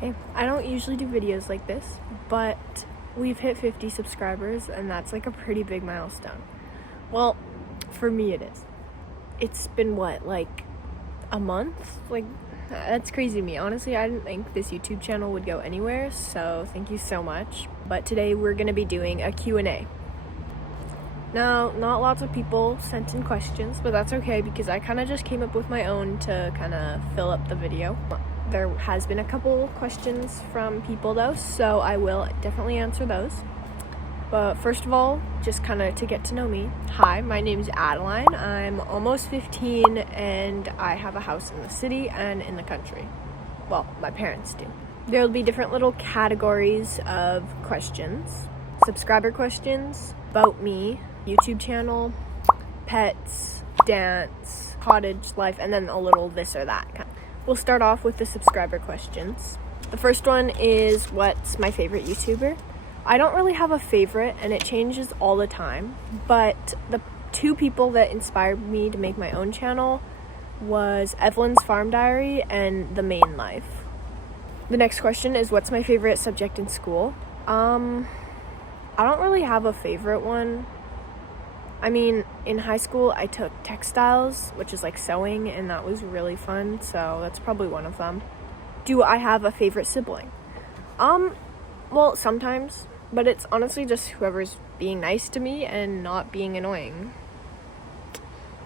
Hey, I don't usually do videos like this, but we've hit 50 subscribers and that's like a pretty big milestone. Well, for me it is. It's been what, like a month? Like, that's crazy to me. Honestly, I didn't think this YouTube channel would go anywhere, so thank you so much. But today we're gonna be doing a Q&A. Now, not lots of people sent in questions, but that's okay because I kind of just came up with my own to kind of fill up the video. There has been a couple questions from people though, so I will definitely answer those. But first of all, just kind of to get to know me. Hi, my name is Adeline. I'm almost 15 and I have a house in the city and in the country. Well, my parents do. There will be different little categories of questions. Subscriber questions, about me, YouTube channel, pets, dance, cottage life, and then a little this or that. We'll start off with the subscriber questions. The first one is, what's my favorite YouTuber? I don't really have a favorite and it changes all the time, but the two people that inspired me to make my own channel was Evelyn's Farm Diary and The Main Life. The next question is, what's my favorite subject in school? I don't really have a favorite one. I mean, in high school, I took textiles, which is like sewing, and that was really fun, so that's probably one of them. Do I have a favorite sibling? Well, sometimes, but it's honestly just whoever's being nice to me and not being annoying.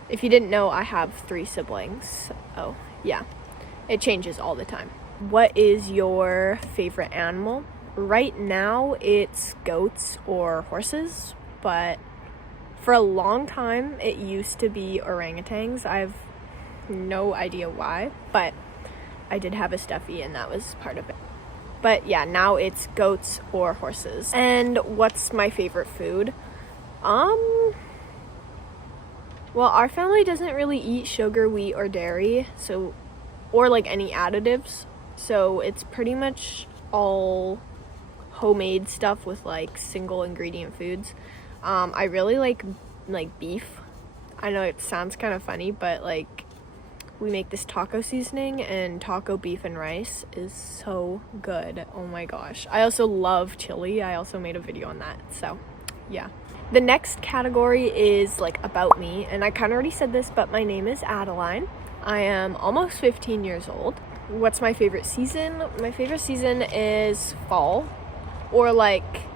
If you didn't know, I have 3 siblings. Oh, yeah. It changes all the time. What is your favorite animal? Right now, it's goats or horses, but for a long time, it used to be orangutans. I have no idea why, but I did have a stuffy and that was part of it. But yeah, now it's goats or horses. And what's my favorite food? Well, our family doesn't really eat sugar, wheat, or dairy, or like any additives. So it's pretty much all homemade stuff with like single ingredient foods. I really like beef. I know it sounds kind of funny, but like we make this taco seasoning and taco beef and rice is so good. Oh my gosh. I also love chili. I also made a video on that. So yeah. The next category is like about me, and I kind of already said this, but my name is Adeline. I am almost 15 years old. What's my favorite season? My favorite season is fall, or like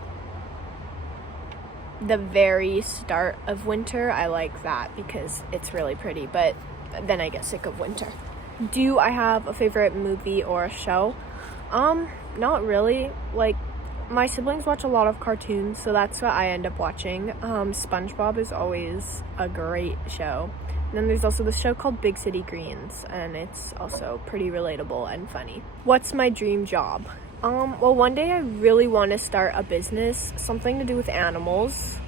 the very start of winter. I like that because it's really pretty, but then I get sick of winter. Do I have a favorite movie or a show? Not really. Like, my siblings watch a lot of cartoons, so that's what I end up watching. SpongeBob is always a great show. And then there's also this show called Big City Greens, and it's also pretty relatable and funny. What's my dream job? Well, one day I really want to start a business, something to do with animals.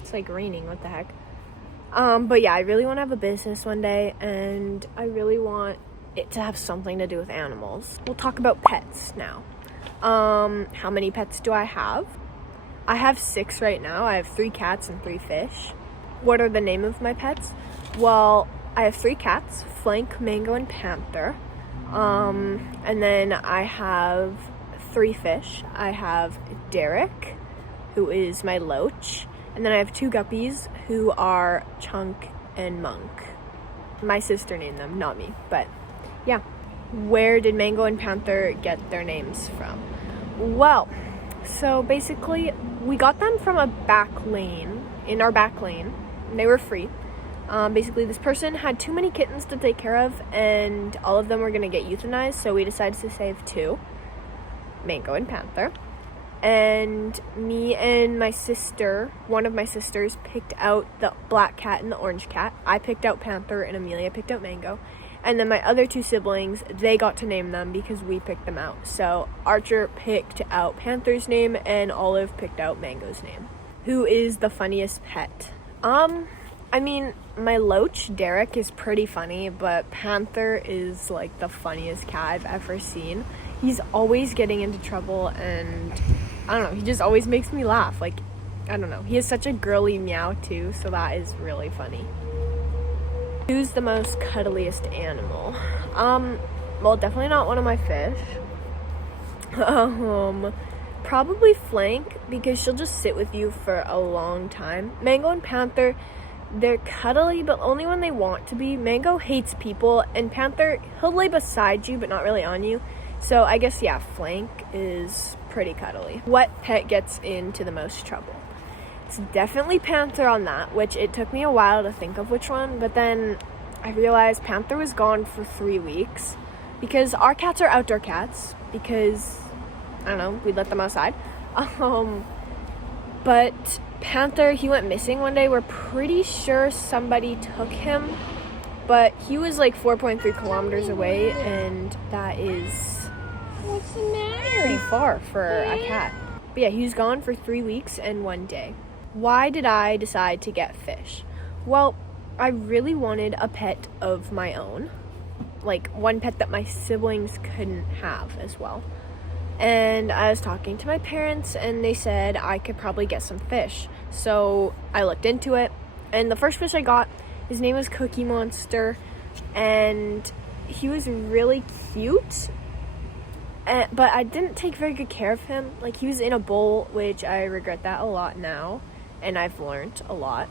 It's like raining, what the heck? But yeah, I really want to have a business one day, and I really want it to have something to do with animals. We'll talk about pets now. How many pets do I have? I have 6 right now. I have 3 cats and 3 fish. What are the name of my pets? Well, I have 3 cats, Flank, Mango, and Panther. And then I have 3 fish. I have Derek, who is my loach, and then I have 2 guppies who are Chunk and Monk. My sister named them, not me, but yeah. Where did Mango and Panther get their names from? Well, so basically we got them from a back lane, in our back lane, and they were free. Basically, this person had too many kittens to take care of, and all of them were going to get euthanized, so we decided to save 2, Mango and Panther. And me and my sister, one of my sisters, picked out the black cat and the orange cat. I picked out Panther, and Amelia picked out Mango. And then my other 2 siblings, they got to name them because we picked them out. So Archer picked out Panther's name, and Olive picked out Mango's name. Who is the funniest pet? I mean, my loach, Derek, is pretty funny, but Panther is like the funniest cat I've ever seen. He's always getting into trouble, and I don't know, he just always makes me laugh. Like, I don't know, he has such a girly meow too, so that is really funny. Who's the most cuddliest animal? Well, definitely not one of my fish. Probably Flank, because she'll just sit with you for a long time. Mango and Panther, they're cuddly, but only when they want to be. Mango hates people, and Panther, he'll lay beside you, but not really on you. So I guess, yeah, Flank is pretty cuddly. What pet gets into the most trouble? It's definitely Panther on that, which it took me a while to think of which one, but then I realized Panther was gone for 3 weeks because our cats are outdoor cats because, I don't know, we let them outside. But Panther, he went missing one day. We're pretty sure somebody took him, but he was like 4.3 kilometers away, and that is What's the matter? pretty far for a cat. But yeah, he was gone for 3 weeks and 1 day. Why did I decide to get fish? Well, I really wanted a pet of my own, like one pet that my siblings couldn't have as well. And I was talking to my parents, and they said I could probably get some fish. So I looked into it, and the first fish I got, his name was Cookie Monster, and he was really cute. But I didn't take very good care of him. Like, he was in a bowl, which I regret that a lot now, and I've learned a lot.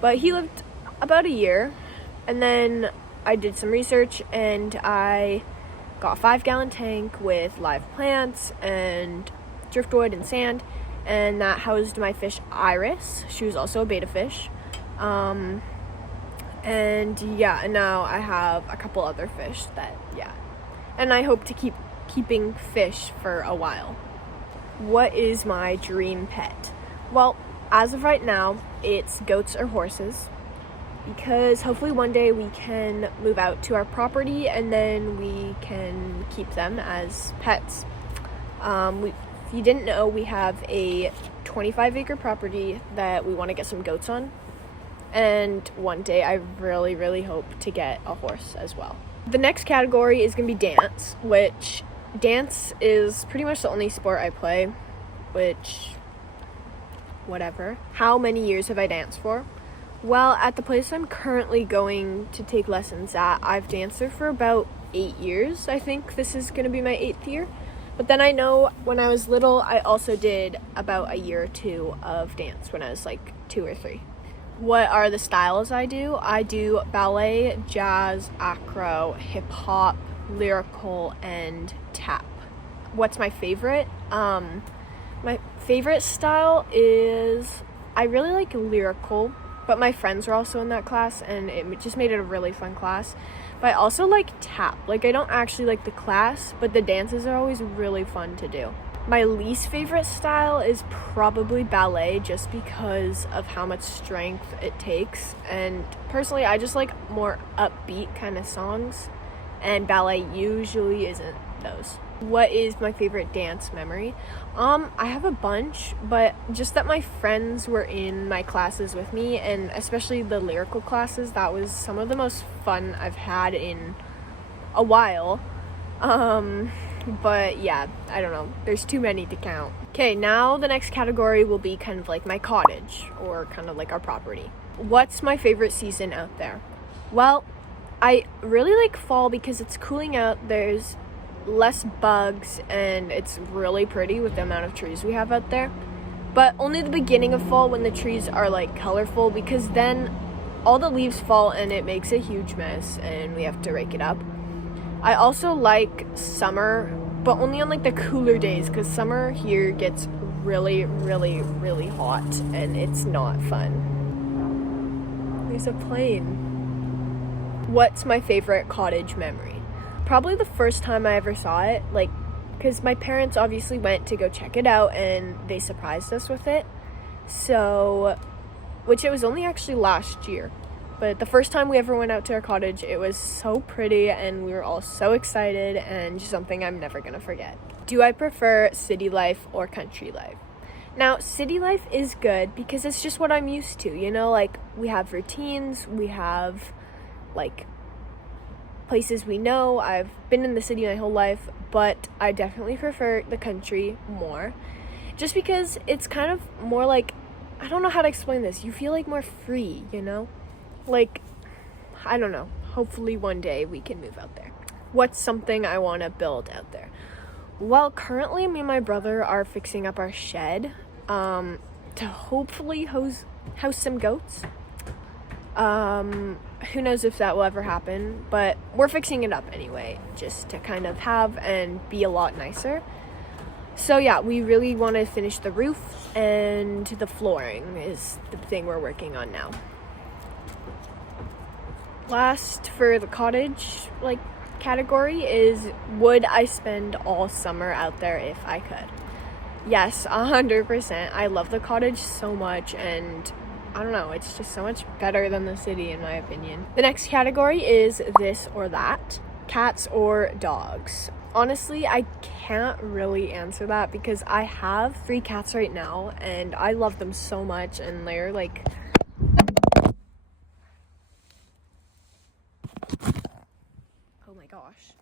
But he lived about a year, and then I did some research, and I got a 5-gallon tank with live plants and driftwood and sand, and that housed my fish Iris. She was also a betta fish. And yeah, and now I have a couple other fish that, yeah. And I hope to keep keeping fish for a while. What is my dream pet? Well, as of right now, it's goats or horses, because hopefully one day we can move out to our property and then we can keep them as pets. If you didn't know, we have a 25-acre property that we want to get some goats on, and one day I really, really hope to get a horse as well. The next category is going to be dance, which dance is pretty much the only sport I play, which, whatever. How many years have I danced for? Well, at the place I'm currently going to take lessons at, I've danced there for about 8 years. I think this is going to be my 8th year. But then I know when I was little, I also did about a year or 2 of dance when I was like 2 or 3. What are the styles I do? I do ballet, jazz, acro, hip-hop, lyrical, and tap. What's my favorite? My favorite style is, I really like lyrical, but my friends were also in that class, and it just made it a really fun class. But I also like tap. Like, I don't actually like the class, but the dances are always really fun to do. My least favorite style is probably ballet, just because of how much strength it takes. And personally, I just like more upbeat kind of songs, and ballet usually isn't those. What is my favorite dance memory? I have a bunch, but just that my friends were in my classes with me, and especially the lyrical classes, that was some of the most fun I've had in a while. But yeah, I don't know. There's too many to count. Okay, now the next category will be kind of like my cottage, or kind of like our property. What's my favorite season out there? Well, I really like fall because it's cooling out, there's less bugs, and it's really pretty with the amount of trees we have out there. But only the beginning of fall, when the trees are like colorful, because then all the leaves fall and it makes a huge mess and we have to rake it up. I also like summer, but only on like the cooler days, because summer here gets really, really, really hot and it's not fun. There's a plane. What's my favorite cottage memory? Probably the first time I ever saw it, like, because my parents obviously went to go check it out and they surprised us with it. So, which it was only actually last year. But the first time we ever went out to our cottage, it was so pretty and we were all so excited, and just something I'm never gonna forget. Do I prefer city life or country life? Now, city life is good because it's just what I'm used to, you know, like we have routines, we have like places we know. I've been in the city my whole life, but I definitely prefer the country more. Just because it's kind of more like, I don't know how to explain this. You feel like more free, you know? Like, I don't know. Hopefully one day we can move out there. What's something I want to build out there? Well, currently me and my brother are fixing up our shed to hopefully house some goats. Who knows if that will ever happen, but we're fixing it up anyway, just to kind of have and be a lot nicer. So yeah, we really want to finish the roof, and the flooring is the thing we're working on now. Last for the cottage category is, would I spend all summer out there if I could? Yes, 100%. I love the cottage so much, and I don't know, it's just so much better than the city in my opinion. The next category is this or that, cats or dogs. Honestly, I can't really answer that because I have 3 cats right now and I love them so much, and they're like, oh my gosh.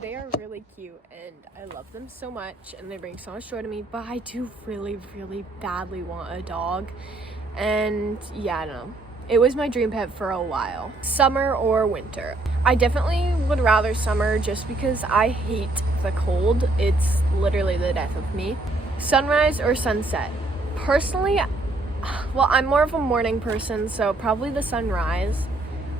They are really cute and I love them so much and they bring so much joy to me, but I do really, really badly want a dog. And yeah, I don't know. It was my dream pet for a while. Summer or winter? I definitely would rather summer just because I hate the cold. It's literally the death of me. Sunrise or sunset? Personally, well, I'm more of a morning person, so probably the sunrise.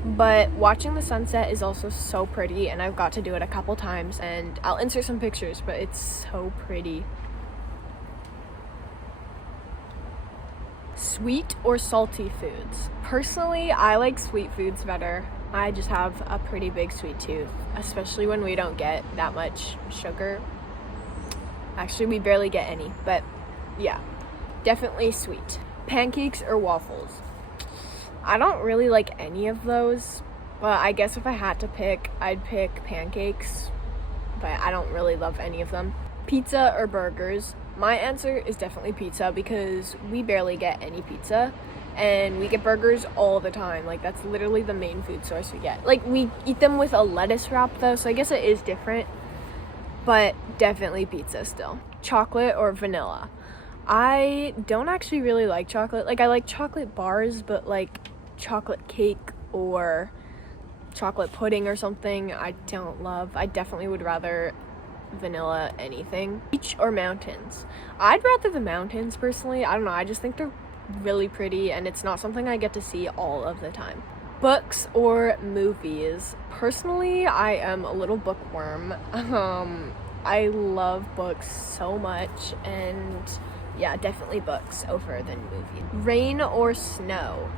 But watching the sunset is also so pretty, and I've got to do it a couple times, and I'll insert some pictures, but it's so pretty. Sweet or salty foods? Personally, I like sweet foods better. I just have a pretty big sweet tooth, especially when we don't get that much sugar. Actually, we barely get any, but yeah, definitely sweet. Pancakes or waffles? I don't really like any of those, but I guess if I had to pick, I'd pick pancakes, but I don't really love any of them. Pizza or burgers? My answer is definitely pizza because we barely get any pizza and we get burgers all the time. Like, that's literally the main food source we get. Like, we eat them with a lettuce wrap though, so I guess it is different, but definitely pizza still. Chocolate or vanilla? I don't actually really like chocolate. Like, I like chocolate bars, but like chocolate cake or chocolate pudding or something I don't love. I definitely would rather vanilla anything. Beach or mountains? I'd rather the mountains personally. I don't know, I just think they're really pretty and it's not something I get to see all of the time. Books or movies? Personally, I am a little bookworm. I love books so much, and yeah, definitely books over than movies. Rain or snow?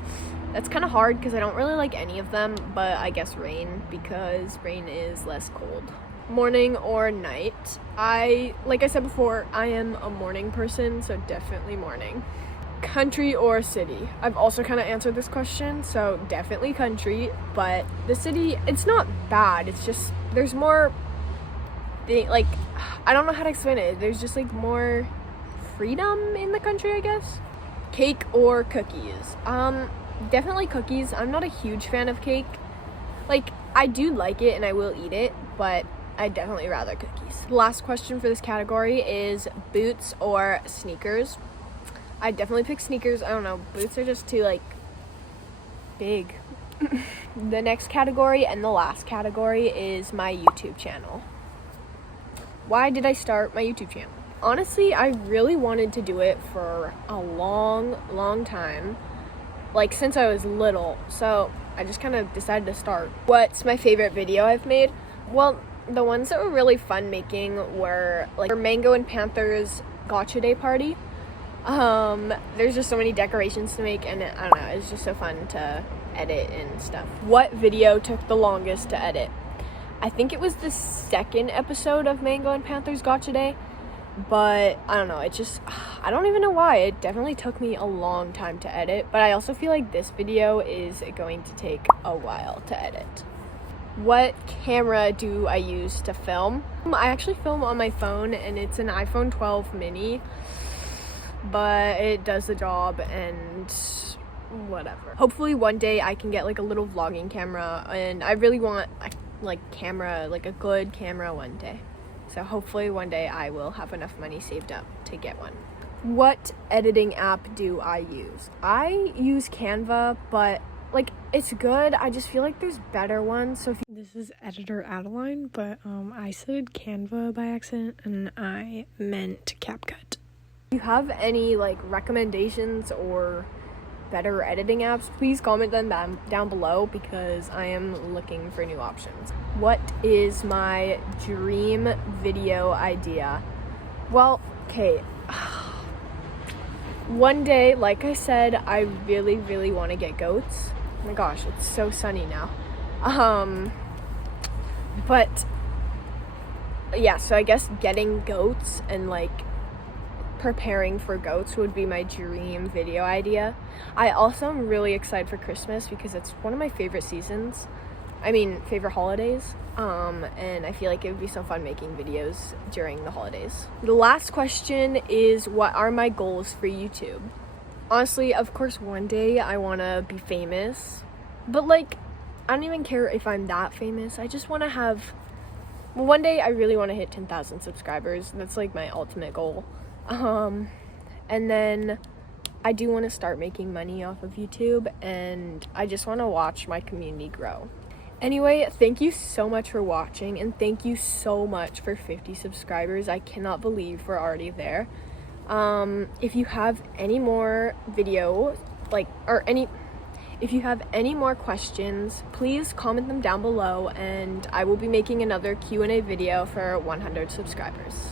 That's kind of hard because I don't really like any of them, but I guess rain because rain is less cold. Morning or night? Like I said before, I am a morning person, so definitely morning. Country or city? I've also kind of answered this question, so definitely country, but the city, it's not bad. It's just, there's more, like, I don't know how to explain it. There's just like more freedom in the country, I guess. Cake or cookies? Definitely cookies. I'm not a huge fan of cake. Like, I do like it and I will eat it, but I'd definitely rather cookies. The last question for this category is boots or sneakers. I definitely pick sneakers. I don't know, boots are just too like big. The next category and the last category is my YouTube channel. Why did I start my YouTube channel? Honestly, I really wanted to do it for a long time, like since I was little, so I just kind of decided to start. What's my favorite video I've made? Well, the ones that were really fun making were like Mango and Panther's Gotcha Day party. There's just so many decorations to make, and I don't know, it's just so fun to edit and stuff. What video took the longest to edit? I think it was the second episode of Mango and Panther's Gotcha Day, but I don't know, it just, I don't even know why. It definitely took me a long time to edit, but I also feel like this video is going to take a while to edit. What camera do I use to film? I actually film on my phone, and it's an iPhone 12 mini, but it does the job and whatever. Hopefully one day I can get like a little vlogging camera, and I really want a good camera one day. So hopefully one day I will have enough money saved up to get one. What editing app do I use? I use Canva, but like, it's good. I just feel like there's better ones. So this This is editor Adeline, but I said Canva by accident and I meant CapCut. If you have any like recommendations or better editing apps, please comment them down below because I am looking for new options. What is my dream video idea? Well, okay. One day, like I said, I really want to get goats. Oh my gosh, it's so sunny now. But yeah, so I guess getting goats and like preparing for goats would be my dream video idea. I also am really excited for Christmas because it's one of my favorite seasons. Favorite holidays. And I feel like it would be so fun making videos during the holidays. The last question is, what are my goals for YouTube? Honestly, of course, one day I want to be famous, but like, I don't even care if I'm that famous. I just want to have, one day I really want to hit 10,000 subscribers. That's like my ultimate goal. And then I do want to start making money off of YouTube, and I just want to watch my community grow. Anyway, thank you so much for watching, and thank you so much for 50 subscribers. I cannot believe we're already there. If you have any more if you have any more questions, please comment them down below, and I will be making another Q&A video for 100 subscribers.